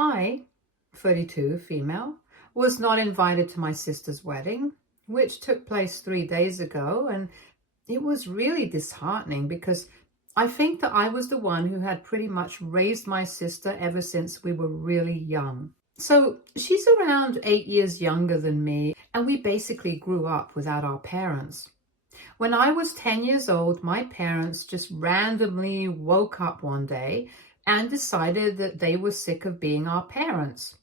I, 32, female, was not invited to my sister's wedding, which took place 3 days ago, and it was really disheartening because I think that I was the one who had pretty much raised my sister ever since we were really young. So she's around 8 years younger than me, and we basically grew up without our parents. When I was 10 years old, my parents just randomly woke up one day and decided that they were sick of being our parents.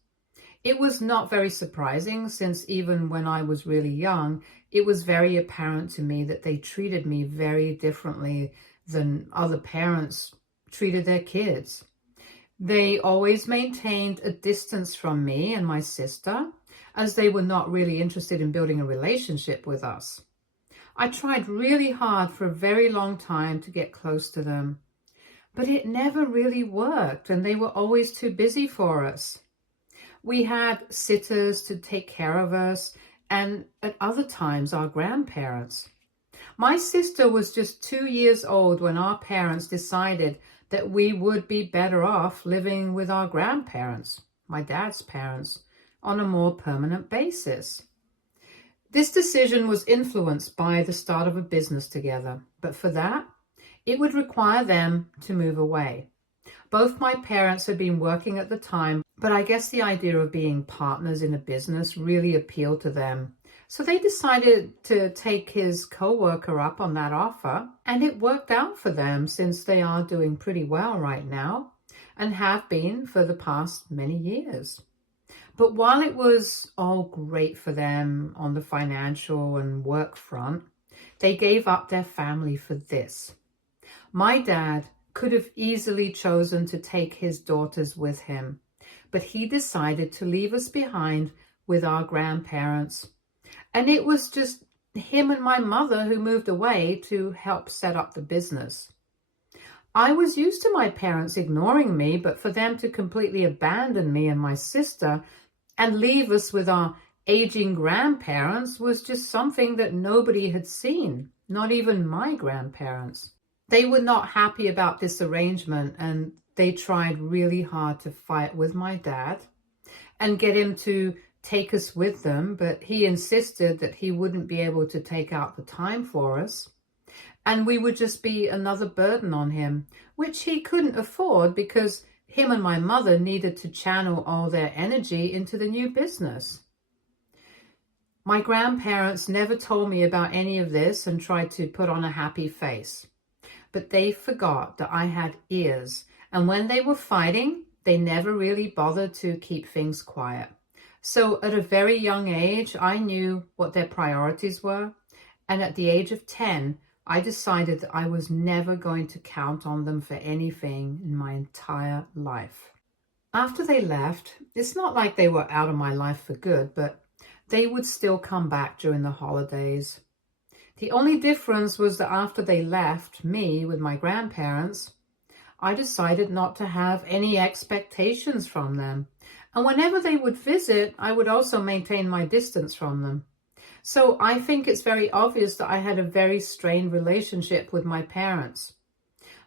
It was not very surprising, since even when I was really young, it was very apparent to me that they treated me very differently than other parents treated their kids. They always maintained a distance from me and my sister, as they were not really interested in building a relationship with us. I tried really hard for a very long time to get close to them, but it never really worked, and they were always too busy for us. We had sitters to take care of us, and at other times our grandparents. My sister was just 2 years old when our parents decided that we would be better off living with our grandparents, my dad's parents, on a more permanent basis. This decision was influenced by the start of a business together, but for that, it would require them to move away. Both my parents had been working at the time, but I guess the idea of being partners in a business really appealed to them. So they decided to take his co-worker up on that offer, and it worked out for them, since they are doing pretty well right now and have been for the past many years. But while it was all great for them on the financial and work front, they gave up their family for this. My dad could have easily chosen to take his daughters with him, but he decided to leave us behind with our grandparents. And it was just him and my mother who moved away to help set up the business. I was used to my parents ignoring me, but for them to completely abandon me and my sister and leave us with our aging grandparents was just something that nobody had seen, not even my grandparents. They were not happy about this arrangement, and they tried really hard to fight with my dad and get him to take us with them, but he insisted that he wouldn't be able to take out the time for us, and we would just be another burden on him, which he couldn't afford because him and my mother needed to channel all their energy into the new business. My grandparents never told me about any of this and tried to put on a happy face. But they forgot that I had ears, and when they were fighting, they never really bothered to keep things quiet. So at a very young age, I knew what their priorities were, and at the age of 10, I decided that I was never going to count on them for anything in my entire life. After they left, it's not like they were out of my life for good, but they would still come back during the holidays. The only difference was that after they left me with my grandparents, I decided not to have any expectations from them. And whenever they would visit, I would also maintain my distance from them. So I think it's very obvious that I had a very strained relationship with my parents.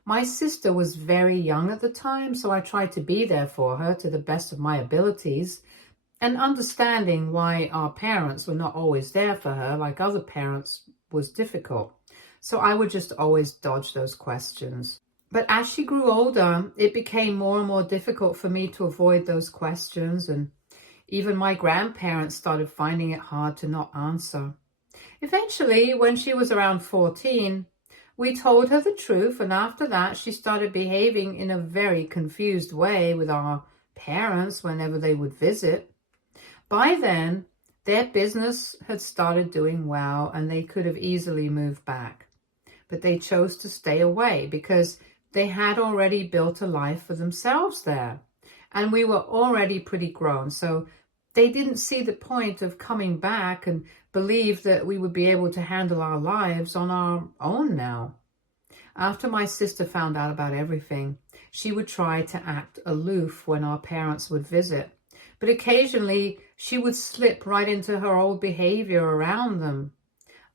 My sister was very young at the time, so I tried to be there for her to the best of my abilities, and understanding why our parents were not always there for her like other parents was difficult. So I would just always dodge those questions. But as she grew older, it became more and more difficult for me to avoid those questions, and even my grandparents started finding it hard to not answer. Eventually, when she was around 14, we told her the truth, and after that, she started behaving in a very confused way with our parents whenever they would visit. By then, their business had started doing well, and they could have easily moved back. But they chose to stay away because they had already built a life for themselves there, and we were already pretty grown, so they didn't see the point of coming back and believed that we would be able to handle our lives on our own now. After my sister found out about everything, she would try to act aloof when our parents would visit, but occasionally she would slip right into her old behavior around them.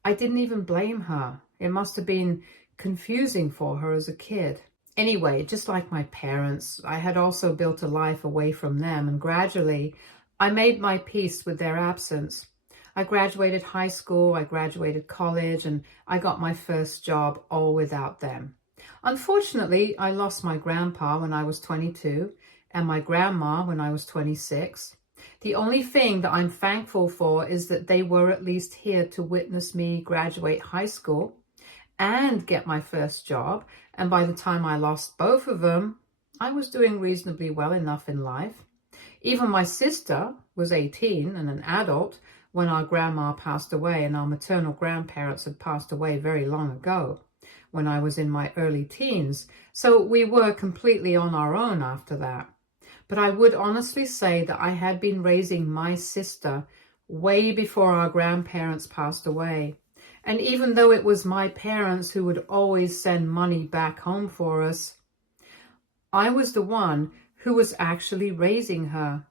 I didn't even blame her. It must have been confusing for her as a kid. Anyway, just like my parents, I had also built a life away from them, and gradually I made my peace with their absence. I graduated high school, I graduated college, and I got my first job all without them. Unfortunately, I lost my grandpa when I was 22 and my grandma when I was 26. The only thing that I'm thankful for is that they were at least here to witness me graduate high school and get my first job. And by the time I lost both of them, I was doing reasonably well enough in life. Even my sister was 18 and an adult when our grandma passed away, and our maternal grandparents had passed away very long ago when I was in my early teens. So we were completely on our own after that. But I would honestly say that I had been raising my sister way before our grandparents passed away. And even though it was my parents who would always send money back home for us, I was the one who was actually raising her.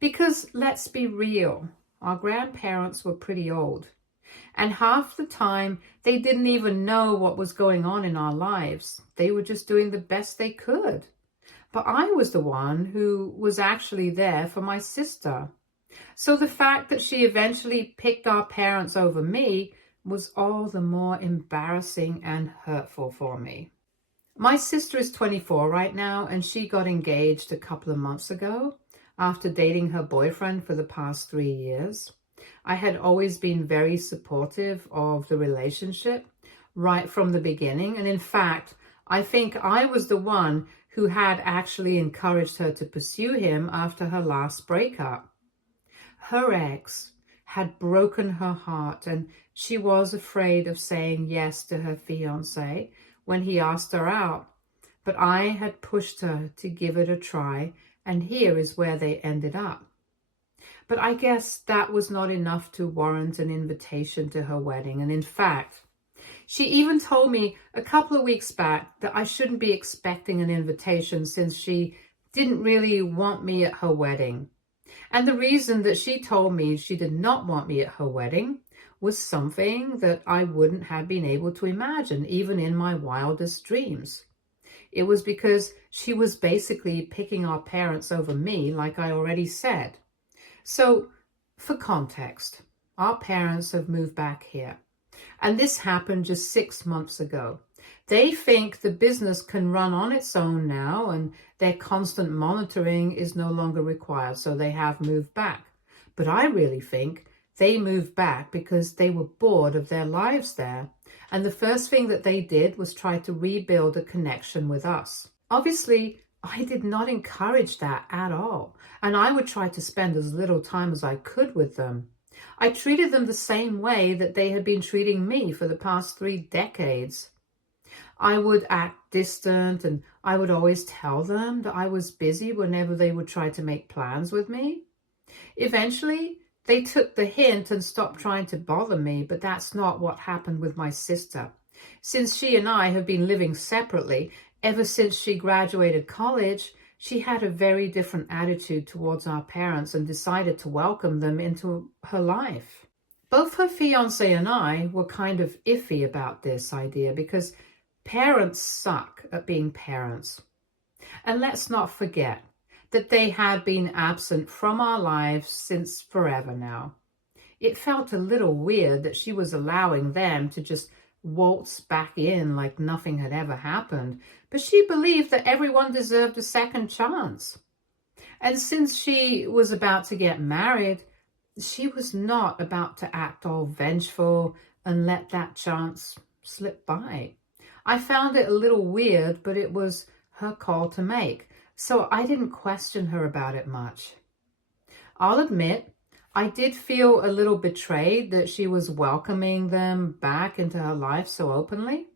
Because let's be real, our grandparents were pretty old. And half the time, they didn't even know what was going on in our lives. They were just doing the best they could. But I was the one who was actually there for my sister. So the fact that she eventually picked our parents over me was all the more embarrassing and hurtful for me. My sister is 24 right now, and she got engaged a couple of months ago after dating her boyfriend for the past 3 years. I had always been very supportive of the relationship right from the beginning. And in fact, I think I was the one who had actually encouraged her to pursue him after her last breakup. Her ex had broken her heart, and she was afraid of saying yes to her fiancé when he asked her out. But I had pushed her to give it a try, and here is where they ended up. But I guess that was not enough to warrant an invitation to her wedding. And in fact, she even told me a couple of weeks back that I shouldn't be expecting an invitation since she didn't really want me at her wedding. And the reason that she told me she did not want me at her wedding was something that I wouldn't have been able to imagine, even in my wildest dreams. It was because she was basically picking our parents over me, like I already said. So, for context, our parents have moved back here. And this happened just 6 months ago. They think the business can run on its own now, and their constant monitoring is no longer required, so they have moved back. But I really think they moved back because they were bored of their lives there. And the first thing that they did was try to rebuild a connection with us. Obviously, I did not encourage that at all. And I would try to spend as little time as I could with them. I treated them the same way that they had been treating me for the past 3 decades. I would act distant, and I would always tell them that I was busy whenever they would try to make plans with me. Eventually, they took the hint and stopped trying to bother me, but that's not what happened with my sister. Since she and I have been living separately ever since she graduated college, she had a very different attitude towards our parents and decided to welcome them into her life. Both her fiancé and I were kind of iffy about this idea because parents suck at being parents. And let's not forget that they had been absent from our lives since forever now. It felt a little weird that she was allowing them to just waltz back in like nothing had ever happened, but she believed that everyone deserved a second chance. And since she was about to get married, she was not about to act all vengeful and let that chance slip by. I found it a little weird, but it was her call to make, so I didn't question her about it much. I'll admit, I did feel a little betrayed that she was welcoming them back into her life so openly,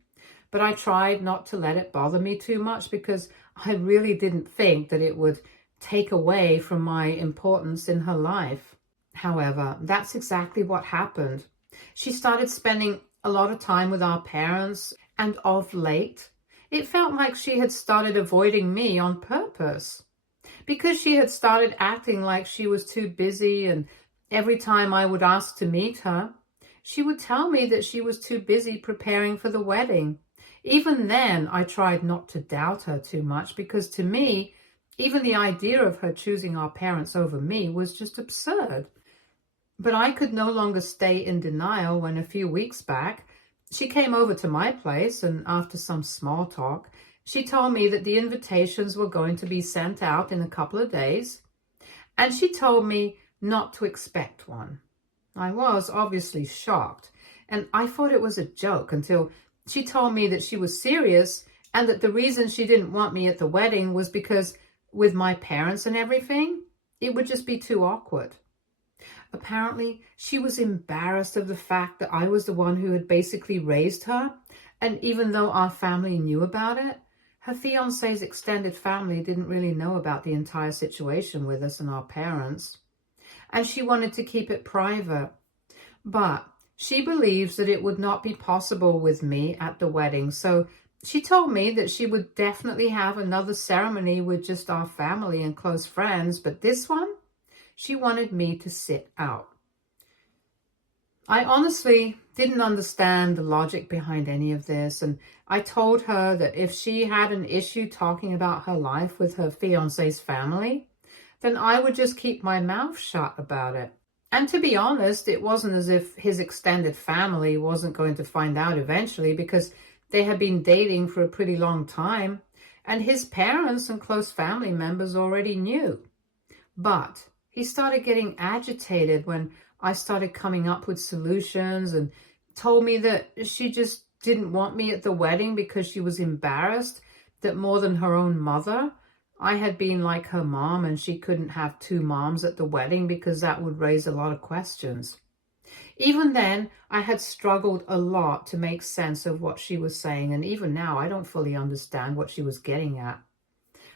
but I tried not to let it bother me too much because I really didn't think that it would take away from my importance in her life. However, that's exactly what happened. She started spending a lot of time with our parents, and of late, it felt like she had started avoiding me on purpose. Because she had started acting like she was too busy, and every time I would ask to meet her, she would tell me that she was too busy preparing for the wedding. Even then, I tried not to doubt her too much because to me, even the idea of her choosing our parents over me was just absurd. But I could no longer stay in denial when a few weeks back, she came over to my place and after some small talk, she told me that the invitations were going to be sent out in a couple of days, and she told me not to expect one. I was obviously shocked, and I thought it was a joke until she told me that she was serious and that the reason she didn't want me at the wedding was because with my parents and everything, it would just be too awkward. Apparently, she was embarrassed of the fact that I was the one who had basically raised her, and even though our family knew about it, her fiancé's extended family didn't really know about the entire situation with us and our parents, and she wanted to keep it private. But she believes that it would not be possible with me at the wedding, so she told me that she would definitely have another ceremony with just our family and close friends, but this one, she wanted me to sit out. I honestly didn't understand the logic behind any of this, and I told her that if she had an issue talking about her life with her fiancé's family, then I would just keep my mouth shut about it. And to be honest, it wasn't as if his extended family wasn't going to find out eventually because they had been dating for a pretty long time, and his parents and close family members already knew. But he started getting agitated when I started coming up with solutions and told me that she just didn't want me at the wedding because she was embarrassed that more than her own mother, I had been like her mom and she couldn't have two moms at the wedding because that would raise a lot of questions. Even then, I had struggled a lot to make sense of what she was saying, and even now I don't fully understand what she was getting at.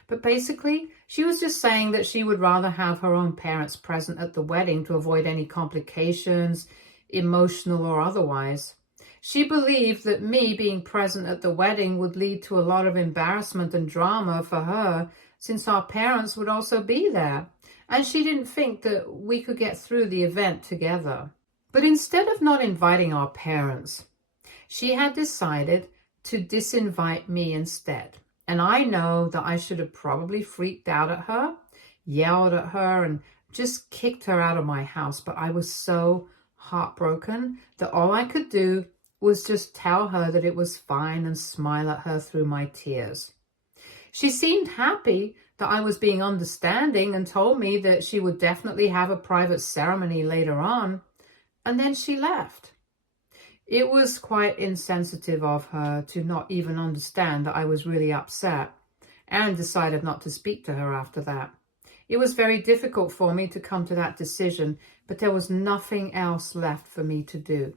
But basically, she was just saying that she would rather have her own parents present at the wedding to avoid any complications, emotional or otherwise. She believed that me being present at the wedding would lead to a lot of embarrassment and drama for her since our parents would also be there, and she didn't think that we could get through the event together. But instead of not inviting our parents, she had decided to disinvite me instead. And I know that I should have probably freaked out at her, yelled at her, and just kicked her out of my house. But I was so heartbroken that all I could do was just tell her that it was fine and smile at her through my tears. She seemed happy that I was being understanding and told me that she would definitely have a private ceremony later on. And then she left. It was quite insensitive of her to not even understand that I was really upset and decided not to speak to her after that. It was very difficult for me to come to that decision, but there was nothing else left for me to do.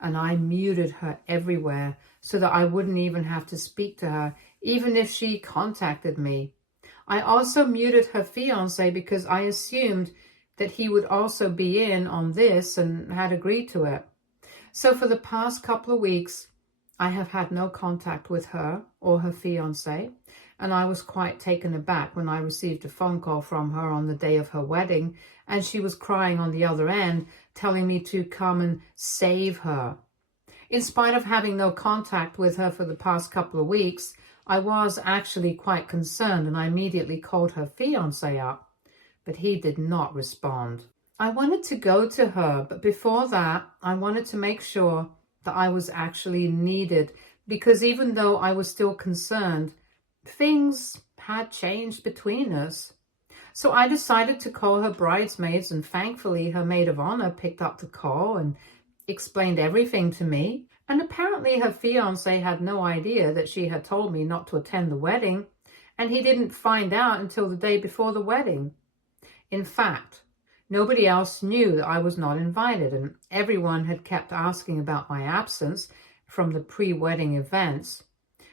And I muted her everywhere so that I wouldn't even have to speak to her, even if she contacted me. I also muted her fiancé because I assumed that he would also be in on this and had agreed to it. So for the past couple of weeks, I have had no contact with her or her fiancé, and I was quite taken aback when I received a phone call from her on the day of her wedding, and she was crying on the other end, telling me to come and save her. In spite of having no contact with her for the past couple of weeks, I was actually quite concerned, and I immediately called her fiancé up, but he did not respond. I wanted to go to her, but before that, I wanted to make sure that I was actually needed, because even though I was still concerned, things had changed between us. So I decided to call her bridesmaids, and thankfully her maid of honor picked up the call and explained everything to me. And apparently her fiancé had no idea that she had told me not to attend the wedding, and he didn't find out until the day before the wedding. In fact, nobody else knew that I was not invited, and everyone had kept asking about my absence from the pre-wedding events.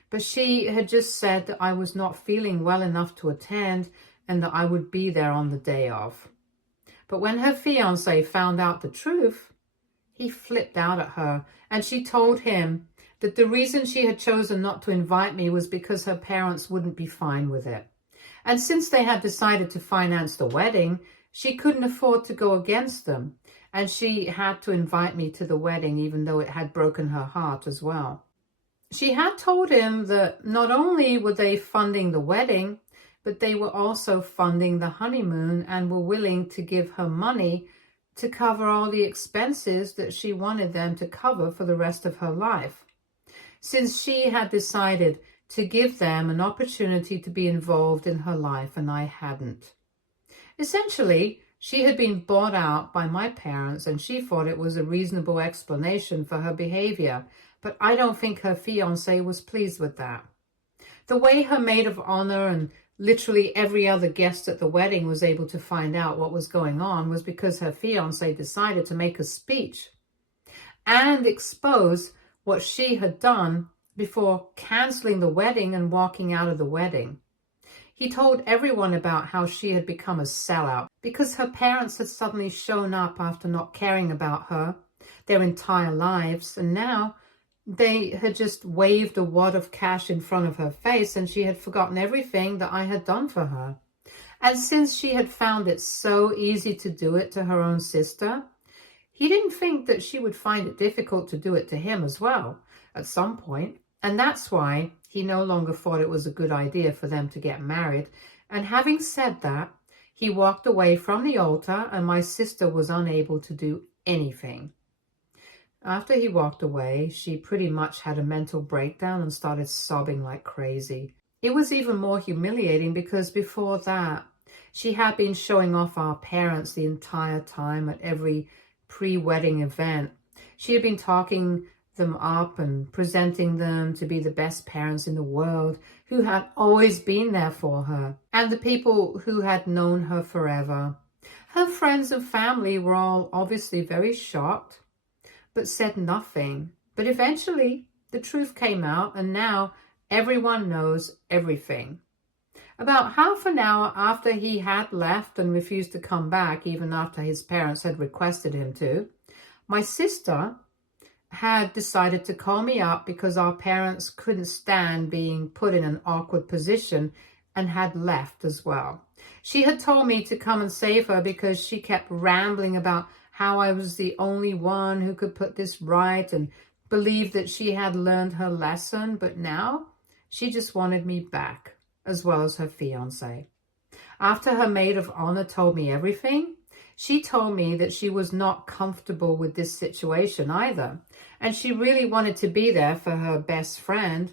But she had just said that I was not feeling well enough to attend and that I would be there on the day of. But when her fiancé found out the truth, he flipped out at her, and she told him that the reason she had chosen not to invite me was because her parents wouldn't be fine with it. And since they had decided to finance the wedding, she couldn't afford to go against them, and she had to invite me to the wedding even though it had broken her heart as well. She had told him that not only were they funding the wedding, but they were also funding the honeymoon and were willing to give her money to cover all the expenses that she wanted them to cover for the rest of her life, since she had decided to give them an opportunity to be involved in her life and I hadn't. Essentially, she had been bought out by my parents and she thought it was a reasonable explanation for her behavior, but I don't think her fiancé was pleased with that. The way her maid of honor and literally every other guest at the wedding was able to find out what was going on was because her fiancé decided to make a speech and expose what she had done before canceling the wedding and walking out of the wedding. He told everyone about how she had become a sellout because her parents had suddenly shown up after not caring about her their entire lives, and now they had just waved a wad of cash in front of her face and she had forgotten everything that I had done for her. And since she had found it so easy to do it to her own sister, he didn't think that she would find it difficult to do it to him as well at some point. And that's why he no longer thought it was a good idea for them to get married. And having said that, he walked away from the altar and my sister was unable to do anything. After he walked away, she pretty much had a mental breakdown and started sobbing like crazy. It was even more humiliating because before that, she had been showing off our parents the entire time at every pre-wedding event. She had been talking them up and presenting them to be the best parents in the world who had always been there for her and the people who had known her forever. Her friends and family were all obviously very shocked, but said nothing. But eventually the truth came out and now everyone knows everything. About half an hour after he had left and refused to come back, even after his parents had requested him to, my sister had decided to call me up because our parents couldn't stand being put in an awkward position and had left as well. She had told me to come and save her because she kept rambling about how I was the only one who could put this right and believed that she had learned her lesson, but now she just wanted me back, as well as her fiancé. After her maid of honor told me everything, she told me that she was not comfortable with this situation either, and she really wanted to be there for her best friend.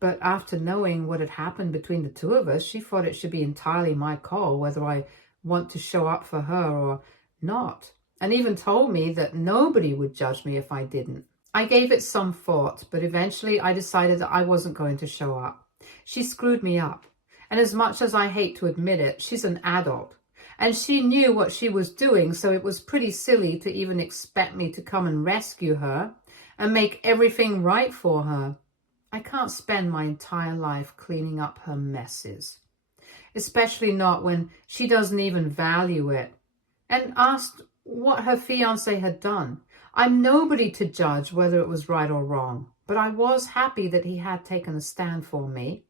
But after knowing what had happened between the two of us, she thought it should be entirely my call whether I want to show up for her or not, and even told me that nobody would judge me if I didn't. I gave it some thought, but eventually I decided that I wasn't going to show up. She screwed me up, and as much as I hate to admit it, she's an adult, and she knew what she was doing, so it was pretty silly to even expect me to come and rescue her and make everything right for her. I can't spend my entire life cleaning up her messes, especially not when she doesn't even value it, and asked what her fiancé had done. I'm nobody to judge whether it was right or wrong, but I was happy that he had taken a stand for me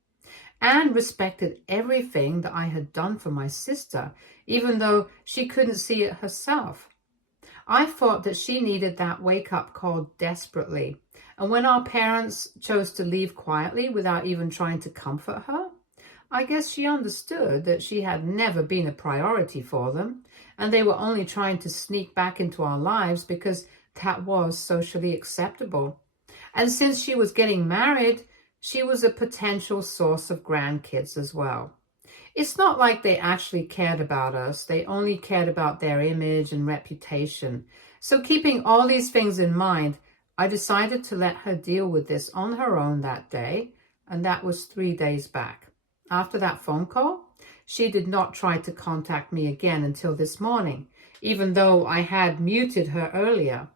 and respected everything that I had done for my sister, even though she couldn't see it herself. I thought that she needed that wake-up call desperately, and when our parents chose to leave quietly without even trying to comfort her, I guess she understood that she had never been a priority for them, and they were only trying to sneak back into our lives because that was socially acceptable. And since she was getting married, she was a potential source of grandkids as well. It's not like they actually cared about us. They only cared about their image and reputation. So keeping all these things in mind, I decided to let her deal with this on her own that day, and that was 3 days back. After that phone call, she did not try to contact me again until this morning, even though I had muted her earlier.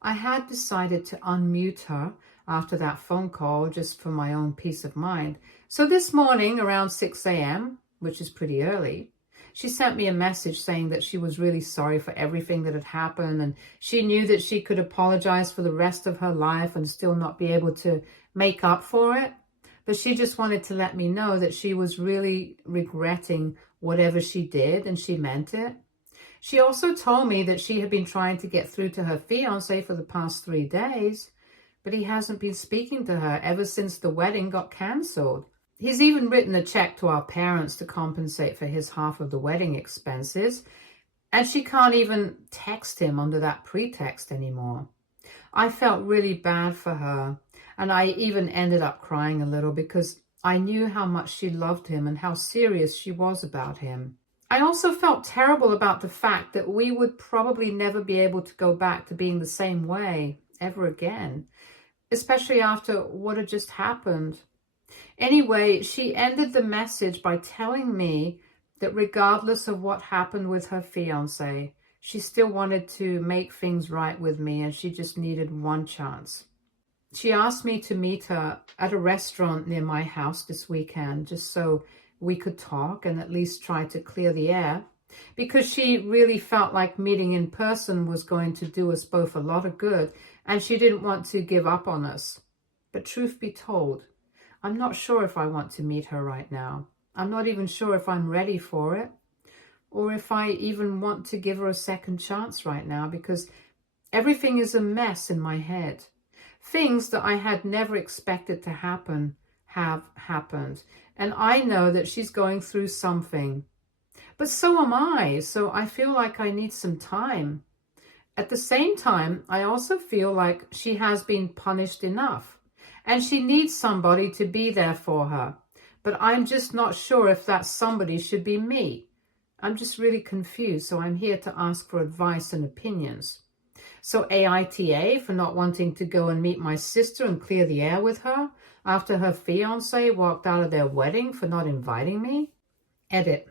I had decided to unmute her after that phone call just for my own peace of mind. So this morning around 6 a.m., which is pretty early, she sent me a message saying that she was really sorry for everything that had happened and she knew that she could apologize for the rest of her life and still not be able to make up for it. But she just wanted to let me know that she was really regretting whatever she did and she meant it. She also told me that she had been trying to get through to her fiancé for the past 3 days, but he hasn't been speaking to her ever since the wedding got cancelled. He's even written a check to our parents to compensate for his half of the wedding expenses, and she can't even text him under that pretext anymore. I felt really bad for her, and I even ended up crying a little because I knew how much she loved him and how serious she was about him. I also felt terrible about the fact that we would probably never be able to go back to being the same way ever again, especially after what had just happened. Anyway, she ended the message by telling me that regardless of what happened with her fiance, she still wanted to make things right with me and she just needed one chance. She asked me to meet her at a restaurant near my house this weekend just so we could talk and at least try to clear the air, because she really felt like meeting in person was going to do us both a lot of good and she didn't want to give up on us. But truth be told, I'm not sure if I want to meet her right now. I'm not even sure if I'm ready for it or if I even want to give her a second chance right now, because everything is a mess in my head. Things that I had never expected to happen have happened, and I know that she's going through something. But so am I, so I feel like I need some time. At the same time, I also feel like she has been punished enough, and she needs somebody to be there for her. But I'm just not sure if that somebody should be me. I'm just really confused, so I'm here to ask for advice and opinions. So AITA for not wanting to go and meet my sister and clear the air with her after her fiance walked out of their wedding for not inviting me. Edit.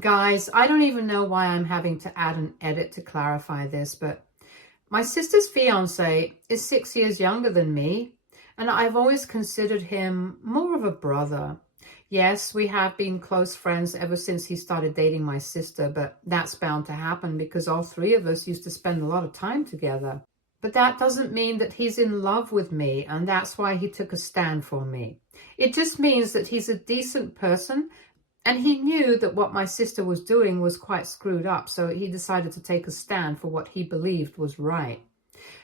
Guys, I don't even know why I'm having to add an edit to clarify this, but my sister's fiance is 6 years younger than me, and I've always considered him more of a brother. Yes, we have been close friends ever since he started dating my sister, but that's bound to happen because all three of us used to spend a lot of time together. But that doesn't mean that he's in love with me, and that's why he took a stand for me. It just means that he's a decent person, and he knew that what my sister was doing was quite screwed up, so he decided to take a stand for what he believed was right.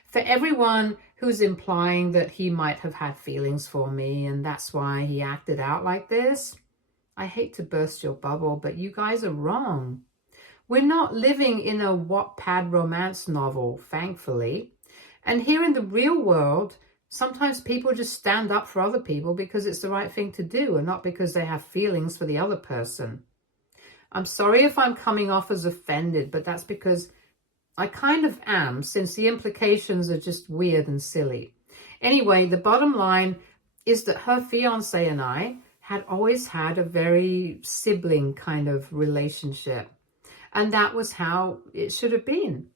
For everyone who's implying that he might have had feelings for me and that's why he acted out like this, I hate to burst your bubble, but you guys are wrong. We're not living in a Wattpad romance novel, thankfully. And here in the real world, sometimes people just stand up for other people because it's the right thing to do and not because they have feelings for the other person. I'm sorry if I'm coming off as offended, but that's because I kind of am, since the implications are just weird and silly. Anyway, the bottom line is that her fiance and I had always had a very sibling kind of relationship, and that was how it should have been.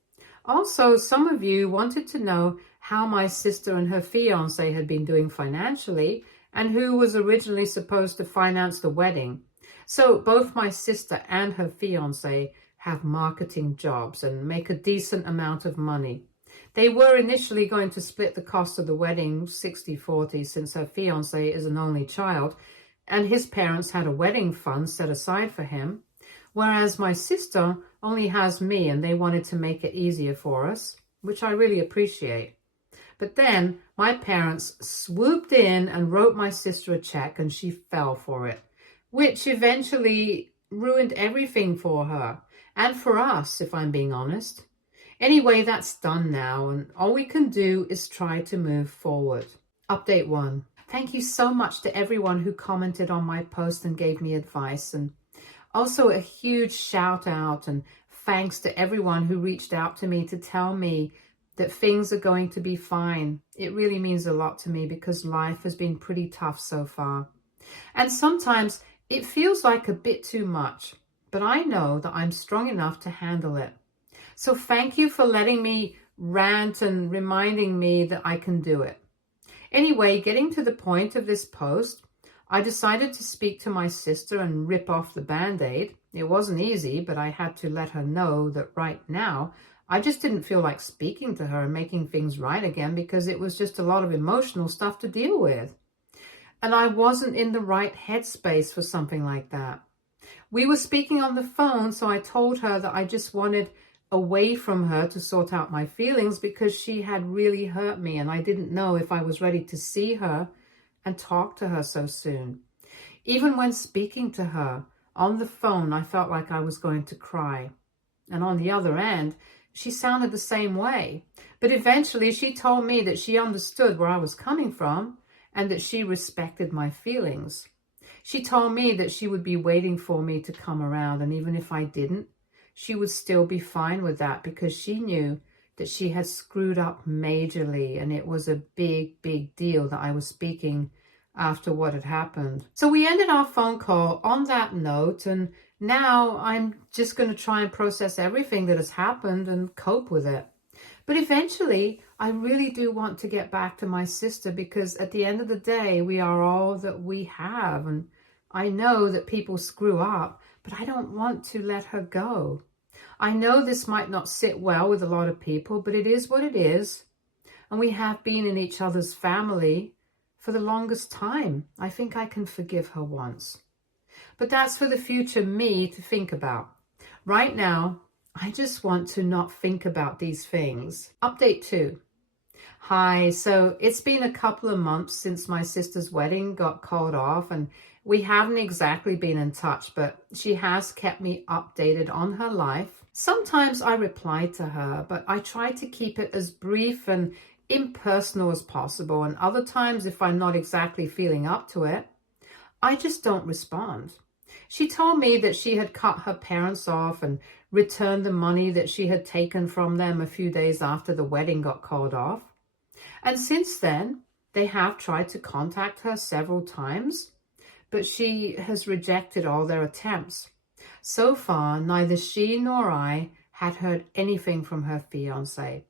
Also, some of you wanted to know how my sister and her fiance had been doing financially and who was originally supposed to finance the wedding. So both my sister and her fiance have marketing jobs and make a decent amount of money. They were initially going to split the cost of the wedding 60-40 since her fiance is an only child and his parents had a wedding fund set aside for him, whereas my sister only has me and they wanted to make it easier for us, which I really appreciate. But then my parents swooped in and wrote my sister a check and she fell for it, which eventually ruined everything for her. And for us, if I'm being honest. Anyway, that's done now, and all we can do is try to move forward. Update 1. Thank you so much to everyone who commented on my post and gave me advice. And also a huge shout out and thanks to everyone who reached out to me to tell me that things are going to be fine. It really means a lot to me because life has been pretty tough so far. And sometimes it feels like a bit too much. But I know that I'm strong enough to handle it. So thank you for letting me rant and reminding me that I can do it. Anyway, getting to the point of this post, I decided to speak to my sister and rip off the Band-Aid. It wasn't easy, but I had to let her know that right now, I just didn't feel like speaking to her and making things right again because it was just a lot of emotional stuff to deal with. And I wasn't in the right headspace for something like that. We were speaking on the phone, so I told her that I just wanted away from her to sort out my feelings because she had really hurt me and I didn't know if I was ready to see her and talk to her so soon. Even when speaking to her on the phone, I felt like I was going to cry. And on the other end, she sounded the same way. But eventually she told me that she understood where I was coming from and that she respected my feelings. She told me that she would be waiting for me to come around, and even if I didn't, she would still be fine with that because she knew that she had screwed up majorly and it was a big, big deal that I was speaking after what had happened. So we ended our phone call on that note, and now I'm just going to try and process everything that has happened and cope with it. But eventually, I really do want to get back to my sister because at the end of the day, we are all that we have. And I know that people screw up, but I don't want to let her go. I know this might not sit well with a lot of people, but it is what it is. And we have been in each other's family for the longest time. I think I can forgive her once. But that's for the future me to think about. Right now, I just want to not think about these things. Update 2. Hi, so it's been a couple of months since my sister's wedding got called off, and we haven't exactly been in touch, but she has kept me updated on her life. Sometimes I reply to her, but I try to keep it as brief and impersonal as possible, and other times if I'm not exactly feeling up to it, I just don't respond. She told me that she had cut her parents off and returned the money that she had taken from them a few days after the wedding got called off. And since then, they have tried to contact her several times, but she has rejected all their attempts. So far, neither she nor I had heard anything from her fiancé.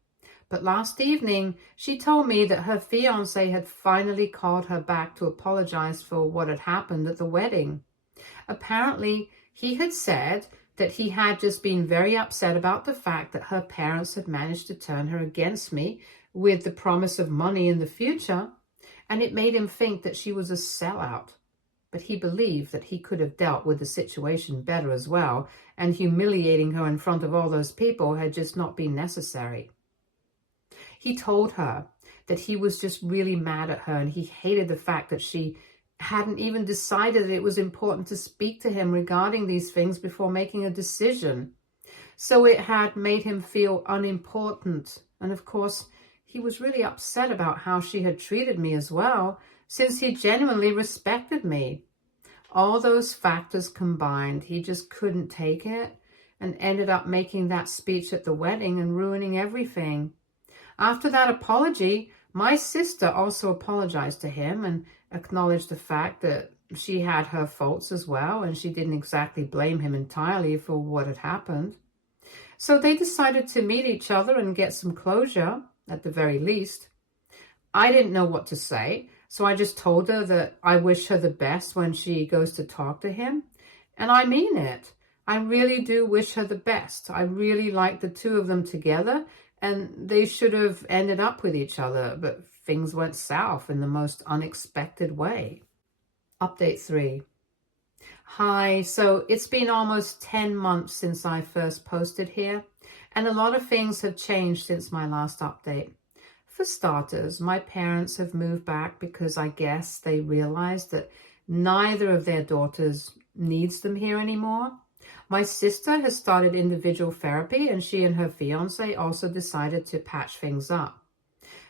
But last evening, she told me that her fiancé had finally called her back to apologize for what had happened at the wedding. Apparently, he had said that he had just been very upset about the fact that her parents had managed to turn her against me with the promise of money in the future, and it made him think that she was a sellout. But he believed that he could have dealt with the situation better as well, and humiliating her in front of all those people had just not been necessary. He told her that he was just really mad at her and he hated the fact that she hadn't even decided that it was important to speak to him regarding these things before making a decision. So it had made him feel unimportant. And of course, he was really upset about how she had treated me as well, since he genuinely respected me. All those factors combined, he just couldn't take it and ended up making that speech at the wedding and ruining everything. After that apology, my sister also apologized to him and acknowledged the fact that she had her faults as well, and she didn't exactly blame him entirely for what had happened. So they decided to meet each other and get some closure, at the very least. I didn't know what to say, so I just told her that I wish her the best when she goes to talk to him. And I mean it. I really do wish her the best. I really like the two of them together, and they should have ended up with each other, but things went south in the most unexpected way. Update 3. Hi, so it's been almost 10 months since I first posted here, and a lot of things have changed since my last update. For starters, my parents have moved back because I guess they realized that neither of their daughters needs them here anymore. My sister has started individual therapy, and she and her fiancé also decided to patch things up.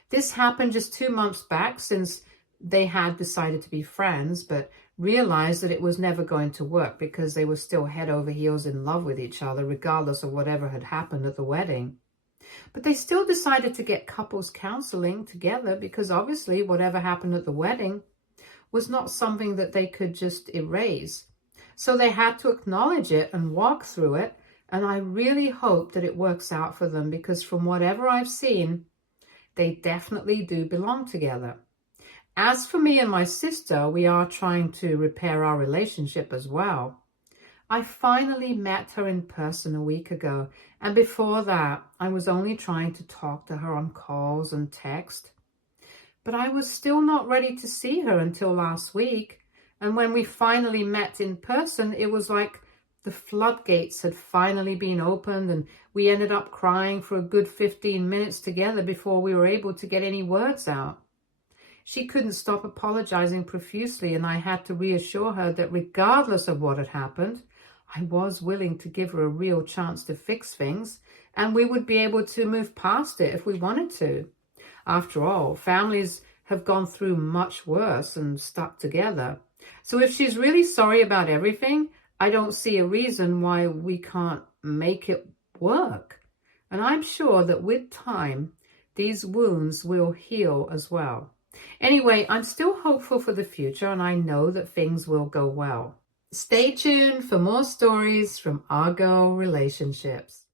This happened just 2 months back, since they had decided to be friends, but realized that it was never going to work because they were still head over heels in love with each other, regardless of whatever had happened at the wedding. But they still decided to get couples counseling together because obviously whatever happened at the wedding was not something that they could just erase. So they had to acknowledge it and walk through it, and I really hope that it works out for them because from whatever I've seen, they definitely do belong together. As for me and my sister, we are trying to repair our relationship as well. I finally met her in person a week ago, and before that, I was only trying to talk to her on calls and text. But I was still not ready to see her until last week. And when we finally met in person, it was like the floodgates had finally been opened, and we ended up crying for a good 15 minutes together before we were able to get any words out. She couldn't stop apologizing profusely, and I had to reassure her that regardless of what had happened, I was willing to give her a real chance to fix things, and we would be able to move past it if we wanted to. After all, families have gone through much worse and stuck together. So if she's really sorry about everything, I don't see a reason why we can't make it work. And I'm sure that with time, these wounds will heal as well. Anyway, I'm still hopeful for the future, and I know that things will go well. Stay tuned for more stories from our girl relationships.